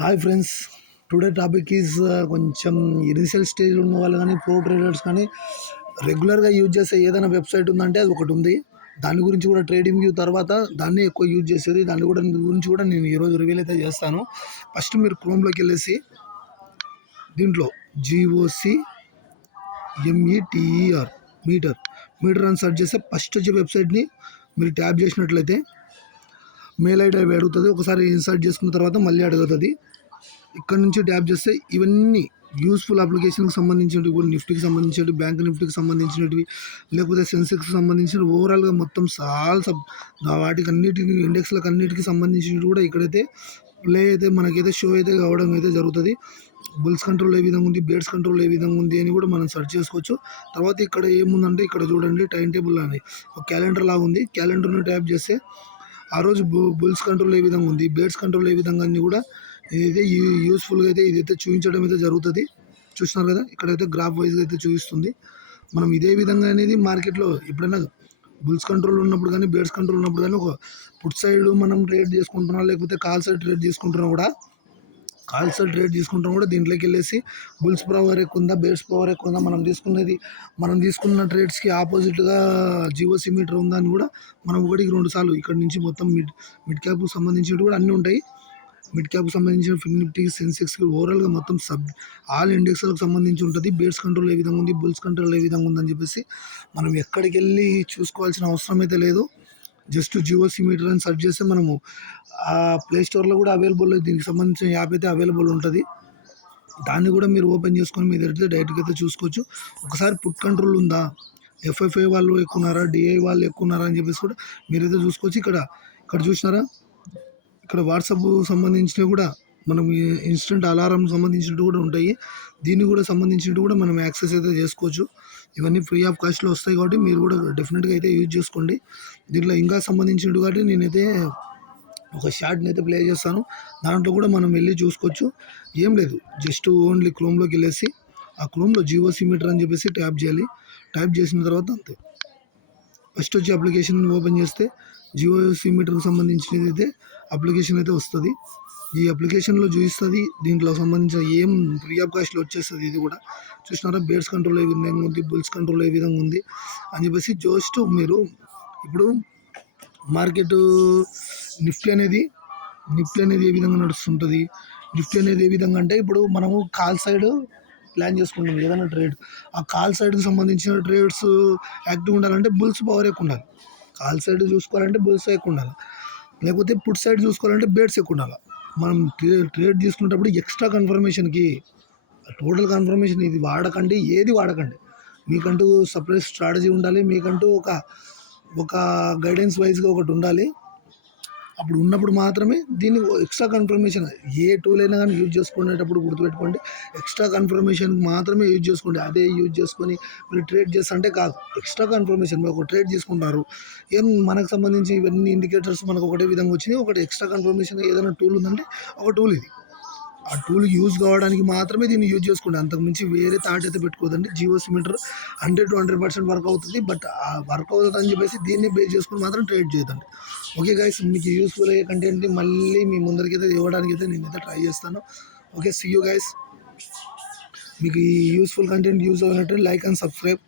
Hi friends. Today topic is కొంచెం initial స్టేజ్లో ఉన్న వాళ్ళు కానీ ప్రో ట్రేడర్స్ కానీ రెగ్యులర్గా యూజ్ చేసే ఏదైనా వెబ్సైట్ ఉందంటే అది ఒకటి ఉంది. దాని గురించి కూడా ట్రేడింగ్ వ్యూ తర్వాత దాన్ని ఎక్కువ యూజ్ చేసేది. దాని కూడా గురించి కూడా నేను ఈరోజు రివీల్ అయితే చేస్తాను. ఫస్ట్ మీరు క్రోమ్లోకి వెళ్ళేసి దీంట్లో GOC M E T E R meter. Meter అని సెర్చ్ చేస్తే ఫస్ట్ వచ్చే వెబ్సైట్ని మీరు ట్యాప్ చేసినట్లయితే మెయిల్ ఐడి అవి అడుగుతుంది. ఒకసారి ఇన్సర్ట్ చేసుకున్న తర్వాత మళ్ళీ అడుగుతుంది. ఇక్కడ నుంచి ట్యాప్ చేస్తే ఇవన్నీ యూస్ఫుల్ అప్లికేషన్కి సంబంధించినవి కూడా నిఫ్టీకి సంబంధించినవి బ్యాంక్ నిఫ్టీకి సంబంధించినవి లేకపోతే సెన్సెక్స్కి సంబంధించిన ఓవరాల్గా మొత్తం చాలా సబ్ వాటికి అన్నిటికి ఇండెక్స్లకు అన్నిటికి సంబంధించినవి కూడా ఇక్కడైతే ప్లే అయితే మనకైతే షో అయితే కావడం అయితే జరుగుతుంది. బుల్స్ కంట్రోల్ ఏ విధంగా ఉంది బేడ్స్ కంట్రోల్ ఏ విధంగా ఉంది అని కూడా మనం సెర్చ్ చేసుకోవచ్చు. తర్వాత ఇక్కడ ఏముందంటే ఇక్కడ చూడండి టైం టేబుల్ అని ఒక క్యాలెండర్ లాగా ఉంది. క్యాలెండర్ని ట్యాప్ చేస్తే ఆ రోజు బు- బుల్స్ కంట్రోల్ ఏ విధంగా ఉంది బేడ్స్ కంట్రోల్ ఏ విధంగా అన్ని కూడా ఇదైతే యూస్ఫుల్గా అయితే ఇదైతే చూపించడం అయితే జరుగుతుంది. చూస్తున్నారు కదా? ఇక్కడైతే గ్రాఫ్ వైజ్గా అయితే చూపిస్తుంది. మనం ఇదే విధంగా అనేది మార్కెట్లో ఎప్పుడైనా బుల్స్ కంట్రోల్ ఉన్నప్పుడు కానీ బేడ్స్ కంట్రోల్ ఉన్నప్పుడు కానీ ఒక పుట్ సైడ్ మనం ట్రేడ్ చేసుకుంటున్నా లేకపోతే కాల్ సైడ్ ట్రేడ్ చేసుకుంటున్నా కూడా కాల్ సైడ్ ట్రేడ్ తీసుకుంటాం కూడా దీంట్లోకి వెళ్ళేసి బుల్స్ పవర్ ఎక్కువ ఉందా బేడ్స్ పవర్ ఎక్కువ ఉందా మనం తీసుకున్నది మనం తీసుకున్న ట్రేడ్స్కి ఆపోజిట్గా జియోసి మీటర్ ఉందా అని కూడా మనం ఒకటికి రెండు సార్లు ఇక్కడ నుంచి మొత్తం మిడ్ మిడ్ క్యాప్కి సంబంధించినవి కూడా అన్నీ ఉంటాయి. మిడ్ క్యాప్కి సంబంధించిన ఫిఫ్టీ నిఫ్టీ సెన్సెక్స్కి ఓవరాల్గా మొత్తం సబ్ ఆల్ ఇండెక్స్లకు సంబంధించి ఉంటుంది. బేడ్స్ కంట్రోల్ ఏ విధంగా ఉంది బుల్స్ కంట్రోల్ ఏ విధంగా ఉందని చెప్పేసి మనం ఎక్కడికి వెళ్ళి చూసుకోవాల్సిన అవసరం అయితే లేదు. జస్ట్ జియో మీటర్ అని సెర్చ్ చేస్తే మనము ఆ ప్లే స్టోర్లో కూడా అవైలబుల్ దీనికి సంబంధించిన యాప్ అయితే అవైలబుల్ ఉంటుంది. దాన్ని కూడా మీరు ఓపెన్ చేసుకొని మీ దగ్గర డైరెక్ట్గా అయితే చూసుకోవచ్చు. ఒకసారి పుట్ కంట్రోల్ ఉందా? ఎఫ్ఎఫ్ఐ వాళ్ళు ఎక్కున్నారా డిఐ వాళ్ళు ఎక్కున్నారా అని చెప్పేసి కూడా మీరైతే చూసుకోవచ్చు. ఇక్కడ ఇక్కడ చూసినారా? ఇక్కడ వాట్సాప్ సంబంధించినవి కూడా మనం ఇన్స్టెంట్ అలారం సంబంధించినవి కూడా ఉంటాయి. దీన్ని కూడా సంబంధించినవి కూడా మనం యాక్సెస్ అయితే చేసుకోవచ్చు. ఇవన్నీ ఫ్రీ ఆఫ్ కాస్ట్లో వస్తాయి కాబట్టి మీరు కూడా డెఫినెట్గా అయితే యూజ్ చేసుకోండి. దీంట్లో ఇంకా సంబంధించినవి కాబట్టి నేనైతే ఒక షార్ట్ని అయితే ప్లే చేస్తాను. దాంట్లో కూడా మనం వెళ్ళి చూసుకోవచ్చు. ఏం లేదు జస్ట్ ఓన్లీ క్రోమ్లోకి వెళ్ళేసి ఆ క్రోమ్లో జియో మీటర్ అని చెప్పేసి ట్యాప్ చేయాలి. ట్యాప్ చేసిన తర్వాత అంతే. ఫస్ట్ వచ్చి అప్లికేషన్ ఓపెన్ చేస్తే జియో మీటర్కి సంబంధించినది అయితే అప్లికేషన్ అయితే వస్తుంది. ఈ అప్లికేషన్లో చూపిస్తుంది దీంట్లో సంబంధించిన ఏం ఫ్రీ ఆఫ్ కాస్ట్లో వచ్చేస్తుంది ఇది కూడా. చూసినారా? బేర్స్ కంట్రోల్ ఏ విధంగా ఉంది బుల్స్ కంట్రోల్ ఏ విధంగా ఉంది అని చెప్పేసి జస్ట్ మీరు ఇప్పుడు మార్కెట్ నిఫ్టీ అనేది నిఫ్టీ అనేది ఏ విధంగా నడుస్తుంటుంది? నిఫ్టీ అనేది ఏ విధంగా అంటే ఇప్పుడు మనము కాల్ సైడ్ ప్లాన్ చేసుకుంటాం ఏదైనా ట్రేడ్ ఆ కాల్ సైడ్కి సంబంధించిన ట్రేడ్స్ యాక్టివ్ ఉండాలంటే బుల్స్ పవర్ ఎక్కువ ఉండాలి. కాల్ సైడ్ చూసుకోవాలంటే బుల్స్ ఎక్కువ ఉండాలి. లేకపోతే పుట్ సైడ్ చూసుకోవాలంటే బేడ్స్ ఎక్కువ ఉండాలి? మనం ట్రే ట్రేడ్ తీసుకునేటప్పుడు ఎక్స్ట్రా కన్ఫర్మేషన్కి టోటల్ కన్ఫర్మేషన్ ఇది వాడకండి ఏది వాడకండి. మీకంటూ సపరేట్ స్ట్రాటజీ ఉండాలి మీకంటూ ఒక ఒక గైడెన్స్ వైజ్గా ఒకటి ఉండాలి. అప్పుడు ఉన్నప్పుడు మాత్రమే దీన్ని ఎక్స్ట్రా కన్ఫర్మేషన్ ఏ టూల్ అయినా కానీ యూజ్ చేసుకునేటప్పుడు గుర్తుపెట్టుకోండి ఎక్స్ట్రా కన్ఫర్మేషన్ మాత్రమే యూజ్ చేసుకోండి. అదే యూజ్ చేసుకొని మీరు ట్రేడ్ చేస్తుంటే కాదు ఎక్స్ట్రా కన్ఫర్మేషన్ మీరు ఒక ట్రేడ్ తీసుకుంటారు. ఏం మనకు సంబంధించి ఇవన్నీ ఇండికేటర్స్ మనకు ఒకటే విధంగా వచ్చినాయి. ఒకటి ఎక్స్ట్రా కన్ఫర్మేషన్ ఏదైనా టూల్ ఉందంటే ఒక టూల్ ఇది. ఆ టూల్ యూజ్ కావడానికి మాత్రమే దీన్ని యూజ్ చేసుకోండి అంతకు మించి వేరే థాట్ అయితే పెట్టుకోదండి. Jio సిమెంటర్ hundred to hundred percent work అవుతుంది. బట్ ఆ వర్క్ అవుతుంది అని చెప్పేసి దీన్ని బేస్ చేసుకుని మాత్రం ట్రేడ్ చేయదండి ఓకే గైస్ మీకు యూస్ఫుల్ అయ్యే కంటెంట్ని మళ్ళీ మీ ముందరికైతే ఇవ్వడానికి అయితే నేనైతే ట్రై చేస్తాను. ఓకే సీ యూ గైస్ మీకు ఈ యూస్ఫుల్ కంటెంట్ యూజ్ అయినట్టు లైక్ అండ్ సబ్స్క్రైబ్